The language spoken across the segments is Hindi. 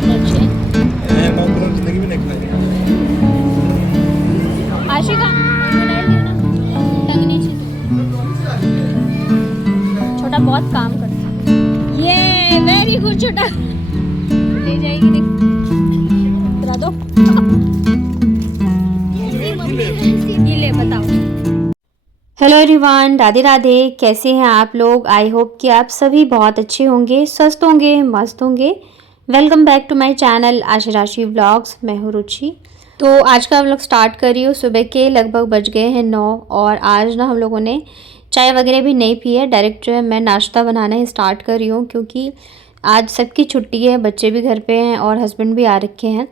कितने अच्छे हैं। मॉम जिंदगी में नहीं खाई। आशिका मोबाइल दियो ना, टंगनी चाहिए। छोटा बहुत काम करता है। ये वेरी गुड छोटा, ले जाएगी देख, करा दो। ये ले बताओ। Hello everyone, Radhe Radhe. कैसे हैं आप लोग? आई होप कि आप सभी बहुत अच्छे होंगे, स्वस्थ होंगे, मस्त होंगे। Welcome back to my channel Asha Rashi vlogs. मैं हूँ रुचि। तो आज का व्लॉग स्टार्ट करी हूँ। सुबह के लगभग बज गए हैं 9 और आज ना हम लोगों ने चाय वगैरह भी नहीं पी है। डायरेक्ट जो है मैं नाश्ता बनाना ही स्टार्ट कर रही हूँ, क्योंकि आज सबकी छुट्टी है, बच्चे भी घर पे हैं और हस्बैंड भी आ रखे हैं।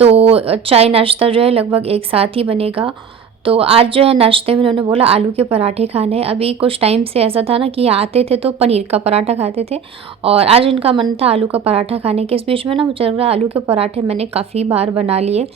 तो चाय नाश्ता जो है लगभग एक साथ ही बनेगा। तो आज जो है नाश्ते में उन्होंने बोला आलू के पराठे खाने। अभी कुछ टाइम से ऐसा था ना कि आते थे तो पनीर का पराठा खाते थे, और आज इनका मन था आलू का पराठा खाने के। इस बीच में ना मुझे लग रहा है आलू के पराठे मैंने काफ़ी बार बना लिए।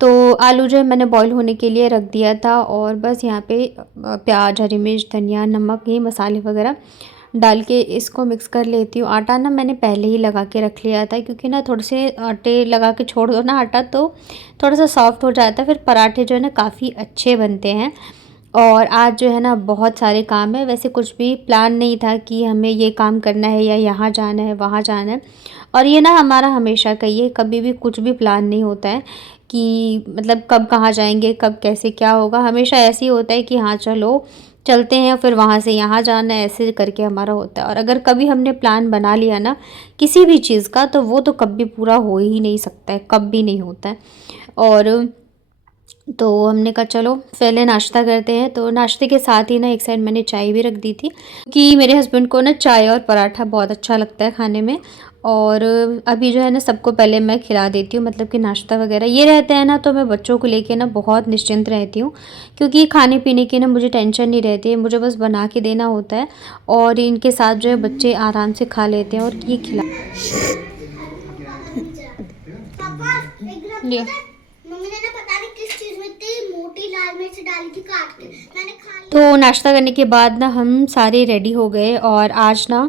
तो आलू जो है मैंने बॉईल होने के लिए रख दिया था, और बस यहाँ पे प्याज, हरी मिर्च, धनिया, नमक, ये मसाले वगैरह डाल के इसको मिक्स कर लेती हूँ। आटा ना मैंने पहले ही लगा के रख लिया था, क्योंकि ना थोड़े से आटे लगा के छोड़ दो ना आटा तो थोड़ा सा सॉफ्ट हो जाता है, फिर पराठे जो है ना काफ़ी अच्छे बनते हैं। और आज जो है ना बहुत सारे काम है। वैसे कुछ भी प्लान नहीं था कि हमें ये काम करना है या यहाँ जाना है वहाँ जाना है। और ये ना हमारा हमेशा का ही है, कभी भी कुछ भी प्लान नहीं होता है कि मतलब कब कहाँ जाएंगे, कब कैसे क्या होगा। हमेशा ऐसे ही होता है कि हाँ चलो चलते हैं, फिर वहाँ से यहाँ जाना है, ऐसे करके हमारा होता है। और अगर कभी हमने प्लान बना लिया ना किसी भी चीज़ का, तो वो तो कभी पूरा हो ही नहीं सकता है, कभी नहीं होता है। और तो हमने कहा चलो पहले नाश्ता करते हैं। तो नाश्ते के साथ ही ना एक साइड मैंने चाय भी रख दी थी, कि मेरे हस्बैंड को ना चाय और पराठा बहुत अच्छा लगता है खाने में। और अभी जो है ना सबको पहले मैं खिला देती हूँ, मतलब कि नाश्ता वगैरह ये रहते हैं ना, तो मैं बच्चों को लेके ना बहुत निश्चिंत रहती हूँ, क्योंकि खाने पीने की ना मुझे टेंशन नहीं रहती है। मुझे बस बना के देना होता है, और इनके साथ जो है बच्चे आराम से खा लेते हैं। और ये खिला ये मम्मी ने ना पता नहीं किस चीज में इतनी मोटी लाल मिर्च डाली थी काट के, मैंने खा ली। तो नाश्ता करने के बाद ना हम सारे रेडी हो गए, और आज ना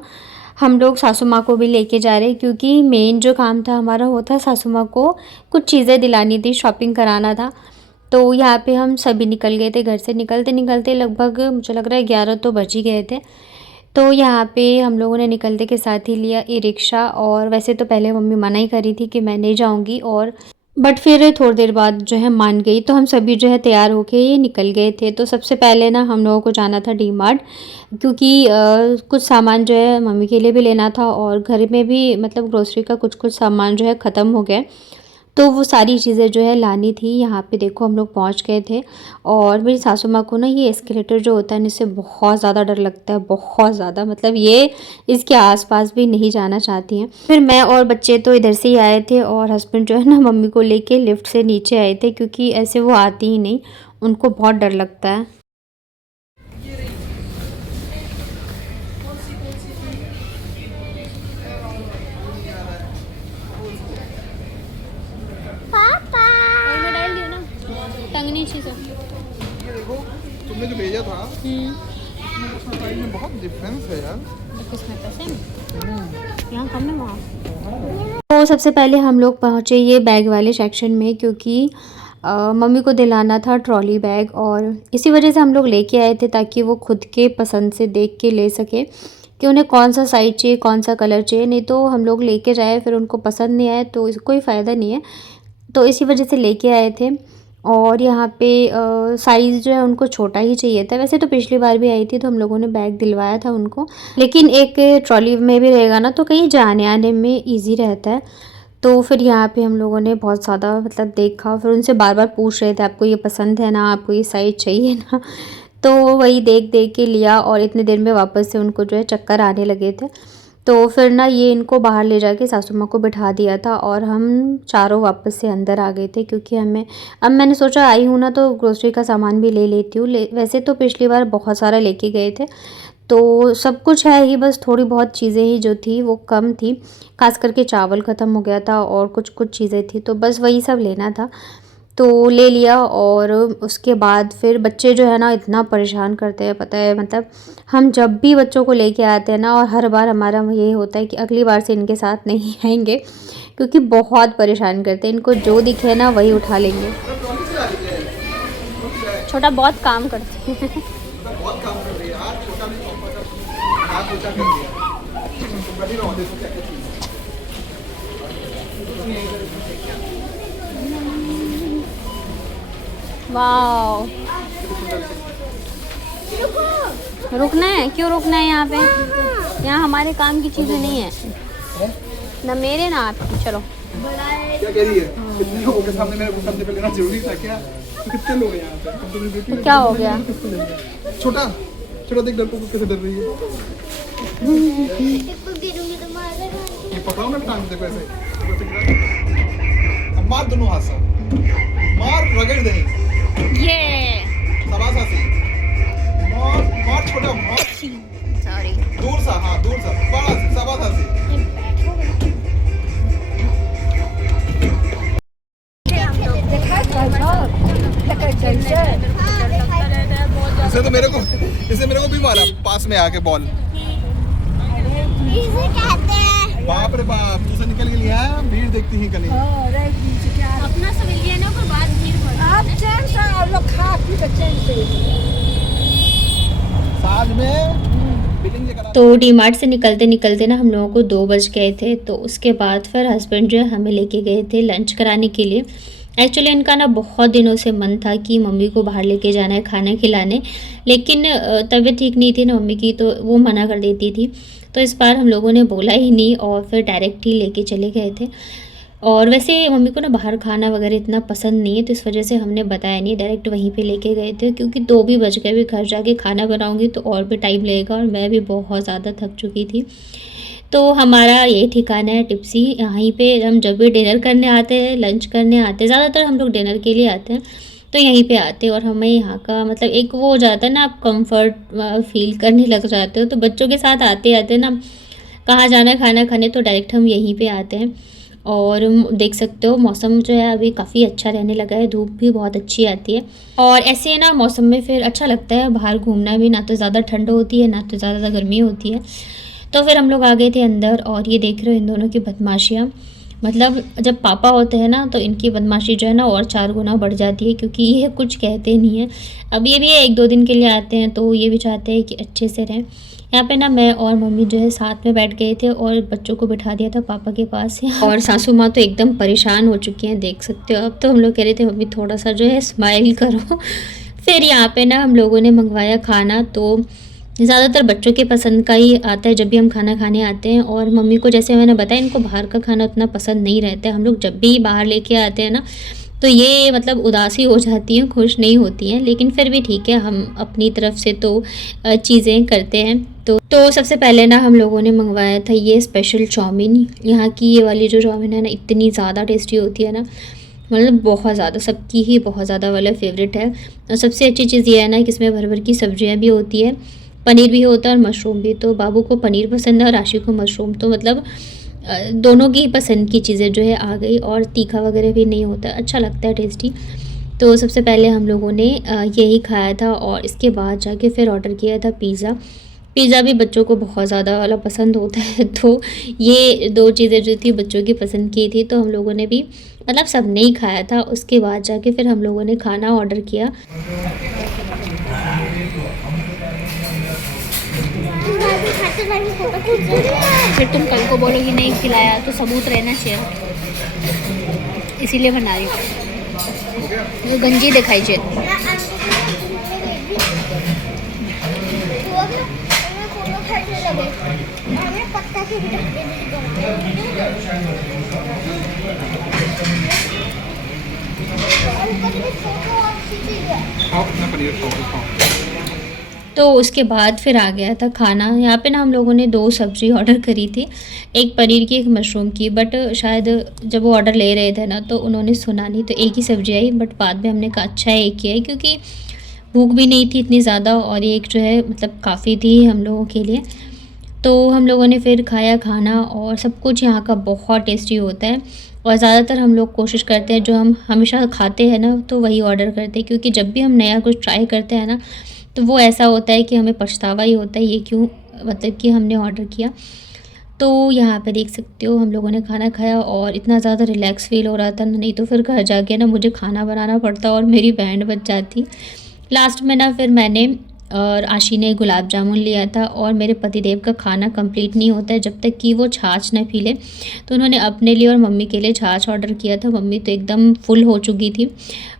हम लोग सासू माँ को भी लेके जा रहे हैं, क्योंकि मेन जो काम था हमारा होता है सासू माँ को कुछ चीज़ें दिलानी थी, शॉपिंग कराना था। तो यहाँ पे हम सभी निकल गए थे घर से। निकलते निकलते लगभग मुझे लग रहा है 11 तो बज ही गए थे। तो यहाँ पे हम लोगों ने निकलते के साथ ही लिया ई रिक्शा। और वैसे तो पहले मम्मी मना ही करी थी कि मैं नहीं जाऊँगी, और बट फिर थोड़ी देर बाद जो है मान गई। तो हम सभी जो है तैयार होके ये निकल गए थे। तो सबसे पहले ना हम लोगों को जाना था डी मार्ट, क्योंकि कुछ सामान जो है मम्मी के लिए भी लेना था, और घर में भी मतलब ग्रोसरी का कुछ कुछ सामान जो है ख़त्म हो गया, तो वो सारी चीज़ें जो है लानी थी। यहाँ पे देखो हम लोग पहुँच गए थे। और मेरी सासू माँ को ना ये एस्केलेटर जो होता है ना, इससे बहुत ज़्यादा डर लगता है, बहुत ज़्यादा, मतलब ये इसके आसपास भी नहीं जाना चाहती हैं। फिर मैं और बच्चे तो इधर से ही आए थे, और हस्बैंड जो है ना मम्मी को लेके लिफ्ट से नीचे आए थे, क्योंकि ऐसे वो आती ही नहीं, उनको बहुत डर लगता है। पापा में डाल दियो ना, टंगनी अच्छी से। ये देखो तुमने जो भेजा था उसमें प्राइस में बहुत डिफरेंस है यार। किसमें पैसे यहाँ कम है वहाँ। तो सबसे पहले हम लोग पहुँचे ये बैग वाले सेक्शन में, क्योंकि मम्मी को दिलाना था ट्रॉली बैग, और इसी वजह से हम लोग लेके आए थे, ताकि वो खुद के पसंद से देख के ले सके कि उन्हें कौन सा साइज़ चाहिए, कौन सा कलर चाहिए। नहीं तो हम लोग लेके जाए फिर उनको पसंद नहीं आए तो इसको कोई फ़ायदा नहीं है। तो इसी वजह से लेके आए थे। और यहाँ पे साइज़ जो है उनको छोटा ही चाहिए था। वैसे तो पिछली बार भी आई थी तो हम लोगों ने बैग दिलवाया था उनको, लेकिन एक ट्रॉली में भी रहेगा ना तो कहीं जाने आने में इजी रहता है। तो फिर यहाँ पे हम लोगों ने बहुत ज़्यादा मतलब देखा, फिर उनसे बार बार पूछ रहे थे आपको ये पसंद है ना, आपको ये साइज़ चाहिए ना। तो वही देख देख के लिया, और इतने देर में वापस से उनको जो है चक्कर आने लगे थे। तो फिर ना ये इनको बाहर ले जाके सासू माँ को बिठा दिया था, और हम चारों वापस से अंदर आ गए थे, क्योंकि हमें अब मैंने सोचा आई हूँ ना तो ग्रोसरी का सामान भी ले लेती हूँ। वैसे तो पिछली बार बहुत सारा लेके गए थे, तो सब कुछ है ही, बस थोड़ी बहुत चीज़ें ही जो थी वो कम थी। खास करके चावल ख़त्म हो गया था और कुछ कुछ चीज़ें थी, तो बस वही सब लेना था। तो ले लिया। और उसके बाद फिर बच्चे जो है ना इतना परेशान करते हैं, पता है, मतलब हम जब भी बच्चों को लेके आते हैं ना, और हर बार हमारा यही होता है कि अगली बार से इनके साथ नहीं आएंगे, क्योंकि बहुत परेशान करते हैं। इनको जो दिखे ना वही उठा लेंगे। छोटा बहुत काम करते हैं। बहुत काम कर रही है यार, छोटा भी पापा का हाथ ऊंचा कर दिया। तो बड़ी रहो, देखो क्या क्या चीज़ है। वाओ, रुकना है? क्यों रुकना है यहाँ पे? यहाँ हमारे काम की चीज़ें नहीं है ना, मेरे ना आपकी। चलो। क्या कह रही है? कितने लोगों के सामने मेरे को सामने पे लेना जरूरी था क्या? तो कितने लोग हैं यहाँ पे? तो क्या हो गया? छोटा छोटा देख डरपोक को कैसे डर रही है। ये पकड़ो ना, टांग दे पैसे। अब मार दोनों हाथ से, मार रगड़ दे। ये शाबाश आसी, मार मार छोटा, मार। सॉरी, दूर सा, हाँ दूर सा, बड़ा से, शाबाश आसी। इसे मेरे को भी मारा पास में आके बॉल। इसे कहते हैं बाप रे बाप, तू से निकल के लिया है, भीड़ देखती ही कहीं। अपना सवेलिया ना, पर बात भीड़ बढ़। आप चैन से और लोग खा पी के चैन से। साथ में बिलिंग ये करा। तो डीमार्ट से निकलते निकलते ना हम लोगों को 2 बज गए थे। तो उसके बाद फिर हस्बैंड जो है हमें लेके गए थे लंच कराने के लिए। एक्चुअली इनका ना बहुत दिनों से मन था कि मम्मी को बाहर लेके जाना है खाना खिलाने, लेकिन तबीयत ठीक नहीं थी ना मम्मी की, तो वो मना कर देती थी। तो इस बार हम लोगों ने बोला ही नहीं और फिर डायरेक्ट ही लेके चले गए थे। और वैसे मम्मी को ना बाहर खाना वगैरह इतना पसंद नहीं है, तो इस वजह से हमने बताया नहीं, डायरेक्ट वहीं पे लेके गए थे। क्योंकि 2 भी बज गए, भी घर जाके खाना बनाऊंगी तो और भी टाइम लगेगा, और मैं भी बहुत ज़्यादा थक चुकी थी। तो हमारा ये ठिकाना है टिप्सी। यहीं पे हम जब भी डिनर करने आते हैं, लंच करने आते हैं, ज़्यादातर हम लोग डिनर के लिए आते हैं, तो यहीं पे आते हैं। और हमें यहाँ का मतलब एक वो हो जाता है ना, आप कंफर्ट फील करने लग जाते हो। तो बच्चों के साथ आते आते ना, कहाँ जाना है खाना खाने, तो डायरेक्ट हम यहीं पे आते हैं। और देख सकते हो मौसम जो है अभी काफ़ी अच्छा रहने लगा है, धूप भी बहुत अच्छी आती है। और ऐसे ना मौसम में फिर अच्छा लगता है बाहर घूमना भी, ना तो ज़्यादा ठंड होती है ना तो ज़्यादा गर्मी होती है। तो फिर हम लोग आ गए थे अंदर। और ये देख रहे हो इन दोनों की बदमाशियाँ, मतलब जब पापा होते हैं ना तो इनकी बदमाशी जो है ना और 4 गुना बढ़ जाती है, क्योंकि ये कुछ कहते नहीं हैं। अब ये भी 1-2 दिन के लिए आते हैं, तो ये भी चाहते हैं कि अच्छे से रहें। यहाँ पे ना मैं और मम्मी जो है साथ में बैठ गए थे और बच्चों को बिठा दिया था पापा के पास। और सासू माँ तो एकदम परेशान हो चुकी हैं, देख सकते हो। अब तो हम लोग कह रहे थे मम्मी थोड़ा सा जो है स्माइल करो। फिर यहाँ पे ना हम लोगों ने मंगवाया खाना। तो ज़्यादातर बच्चों के पसंद का ही आता है जब भी हम खाना खाने आते हैं। और मम्मी को जैसे मैंने बताया, इनको बाहर का खाना उतना पसंद नहीं रहता है। हम लोग जब भी बाहर लेके आते हैं ना, तो ये मतलब उदासी हो जाती हैं, खुश नहीं होती हैं। लेकिन फिर भी ठीक है, हम अपनी तरफ से तो चीज़ें करते हैं। तो सबसे पहले ना हम लोगों ने मंगवाया था ये स्पेशल चाउमीन। यहाँ की ये वाली जो चाउमीन है ना, इतनी ज़्यादा टेस्टी होती है ना, मतलब बहुत ज़्यादा, सबकी ही बहुत ज़्यादा वाला फेवरेट है। और सबसे अच्छी चीज़ ये है ना कि इसमें भर भर की सब्जियाँ भी होती है, पनीर भी होता है और मशरूम भी। तो बाबू को पनीर पसंद है और आशी को मशरूम, तो मतलब दोनों की पसंद की चीज़ें जो है आ गई। और तीखा वगैरह भी नहीं होता, अच्छा लगता है, टेस्टी। तो सबसे पहले हम लोगों ने यही खाया था। और इसके बाद जाके फिर ऑर्डर किया था पिज़्ज़ा भी बच्चों को बहुत ज़्यादा वाला पसंद होता है। तो ये 2 चीज़ें जो थी बच्चों की पसंद की थी, तो हम लोगों ने भी मतलब सब ने ही खाया था। उसके बाद जाके फिर हम लोगों ने खाना ऑर्डर किया। फिर तुम कल को बोलोगी नहीं खिलाया, तो सबूत रहना चाहिए, इसीलिए बना रही हूँ। गंजी दिखाई चाहिए। तो उसके बाद फिर आ गया था खाना। यहाँ पे ना हम लोगों ने 2 सब्ज़ी ऑर्डर करी थी, एक पनीर की एक मशरूम की। बट शायद जब वो ऑर्डर ले रहे थे ना तो उन्होंने सुना नहीं, तो एक ही सब्ज़ी आई। बट बाद में हमने कहा अच्छा है एक ही है, क्योंकि भूख भी नहीं थी इतनी ज़्यादा, और एक जो है मतलब काफ़ी थी हम लोगों के लिए। तो हम लोगों ने फिर खाया खाना, और सब कुछ यहाँ का बहुत टेस्टी होता है। और ज़्यादातर हम लोग कोशिश करते हैं जो हम हमेशा खाते हैं ना, तो वही ऑर्डर करते हैं, क्योंकि जब भी हम नया कुछ ट्राई करते हैं ना, तो वो ऐसा होता है कि हमें पछतावा ही होता है ये क्यों, मतलब कि हमने ऑर्डर किया। तो यहाँ पे देख सकते हो हम लोगों ने खाना खाया और इतना ज़्यादा रिलैक्स फ़ील हो रहा था ना, नहीं तो फिर घर जाके ना मुझे खाना बनाना पड़ता और मेरी बैंड बज जाती। लास्ट में ना फिर मैंने और आशी ने गुलाब जामुन लिया था, और मेरे पतिदेव का खाना कंप्लीट नहीं होता है जब तक कि वो छाछ ना पी ले, तो उन्होंने अपने लिए और मम्मी के लिए छाछ ऑर्डर किया था। मम्मी तो एकदम फुल हो चुकी थी,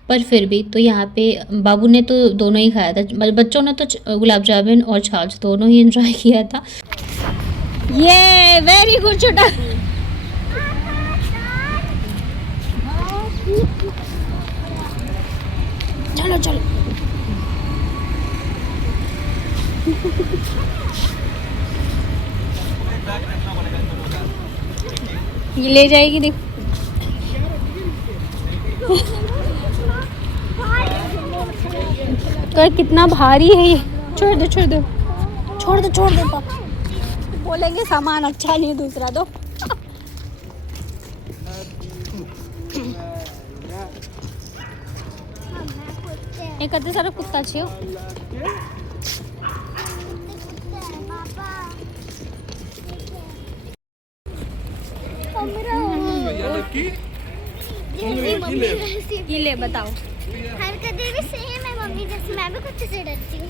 पर फिर भी तो यहाँ पे बाबू ने तो दोनों ही खाया था, बच्चों ने तो गुलाब जामुन और छाछ दोनों ही एंजॉय किया था। ये वेरी गुड छोटा। चलो चलो ये ले जाएगी, देख। तो कितना भारी है ये। छोड़ दो छोड़ दो छोड़ दो छोड़ दो, पापा बोलेंगे सामान अच्छा नहीं, दूसरा दो। एक अद्धे सारा कुत्ता छे ये ले बताओ। हरकतें भी सेम है मम्मी जैसे, मैं भी कुत्ते से डरती हूँ।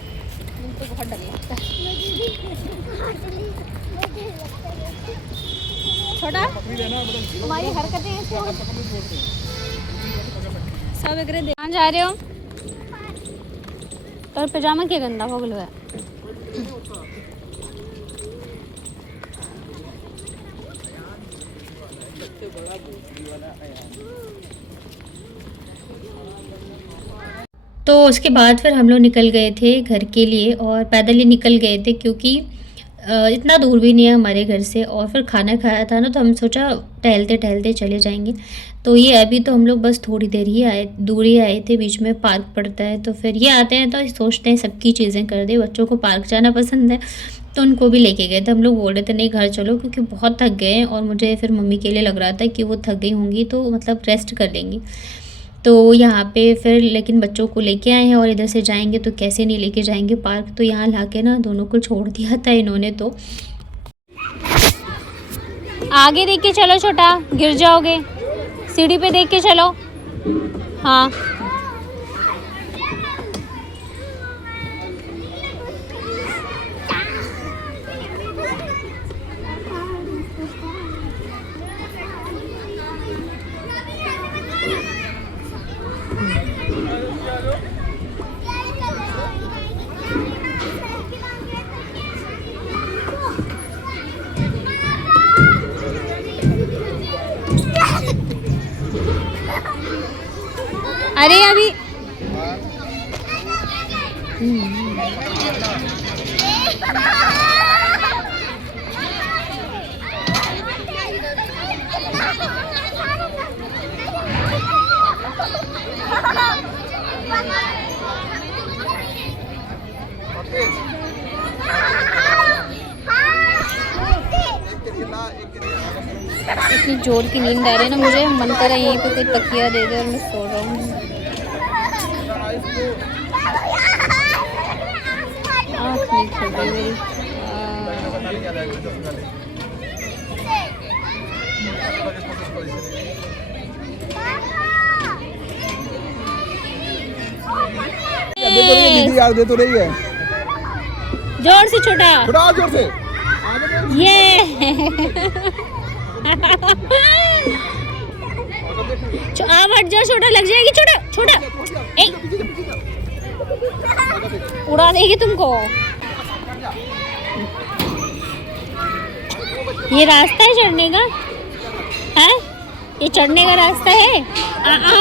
तो बहुत डर लगता है छोटा, तुम्हारी हरकतें ऐसे हो। सब एक कहाँ जा रहे हो? और पजामा क्या गंदा हो गया है। तो उसके बाद फिर हम लोग निकल गए थे घर के लिए, और पैदल ही निकल गए थे क्योंकि इतना दूर भी नहीं है हमारे घर से। और फिर खाना खाया था ना, तो हम सोचा टहलते टहलते चले जाएंगे। तो ये अभी तो हम लोग बस थोड़ी देर ही दूर ही आए थे, बीच में पार्क पड़ता है, तो फिर ये आते हैं तो सोचते हैं सबकी चीज़ें कर दे। बच्चों को पार्क जाना पसंद है, तो उनको भी लेके गए थे। हम लोग बोल रहे थे नहीं घर चलो, क्योंकि बहुत थक गए हैं, और मुझे फिर मम्मी के लिए लग रहा था कि वो थक गई होंगी तो मतलब रेस्ट कर लेंगी। तो यहाँ पे फिर लेकिन बच्चों को लेके आए हैं, और इधर से जाएंगे तो कैसे नहीं लेके जाएंगे पार्क, तो यहाँ लाके ना दोनों को छोड़ दिया था इन्होंने। तो आगे देख के चलो छोटा, गिर जाओगे। सीढ़ी पे देख के चलो। हाँ अरे अभी इतनी जोर की नींद आ रही है ना मुझे, मन कर रहा है यहीं पे कोई तकिया दे दे और मैं सो रहा हूँ। आँख नहीं खुल रही मेरी। दीदी यार दे तो रही है। जोर से छोटा, थोड़ा जोर से। ये आप हट जाओ, छोटा लग जाएगी। छोटा छोटा उड़ा देगी तुमको। ये रास्ता है चढ़ने का? है ये चढ़ने का रास्ता है?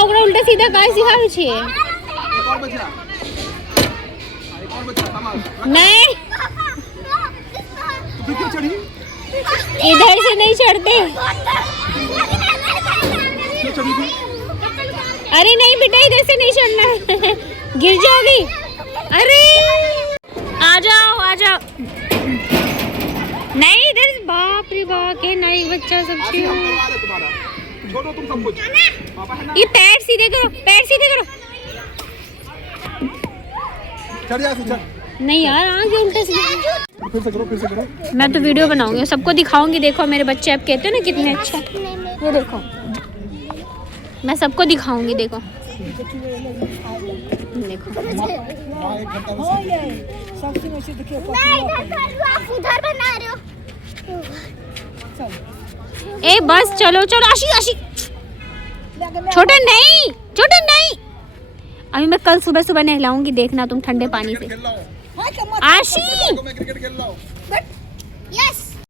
उल्टा सीधा काय सिखा छे नहीं, इधर से नहीं चढ़ते। अरे नहीं बेटा, इधर से नहीं चढ़ना है गिर जाओगी। अरे आ जाओ आ जाओ, नहीं इधर बाप रे बाप के नहीं बच्चा सब आशी हम करवा दे तुम्हारा, छोड़ो तुम सब कुछ, पापा है ना। ये पैर सीधे करो, पैर सीधे करो। चढ़ जा चढ़। नहीं यार आगे उल्टे सीधे। फिर से करो, फिर से करो। मैं तो वीडियो बनाऊंगी, सबको दिखाऊंगी। देखो मेरे बच्चे अब कहते हो ना कितने अच्छे, ये देखो मैं सबको दिखाऊंगी। देखो देखो हाँ, 1 घंटा बस। मैं इधर कर रही हूँ, आप उधर बना रहे हो। ए बस चलो चलो। आशी आशी छोटा नहीं, छोटा नहीं। अभी मैं कल सुबह सुबह नहलाऊंगी, देखना तुम ठंडे पानी से। खेल रहा हूँ, आशी मैं क्रिकेट खेल रहा हूँ।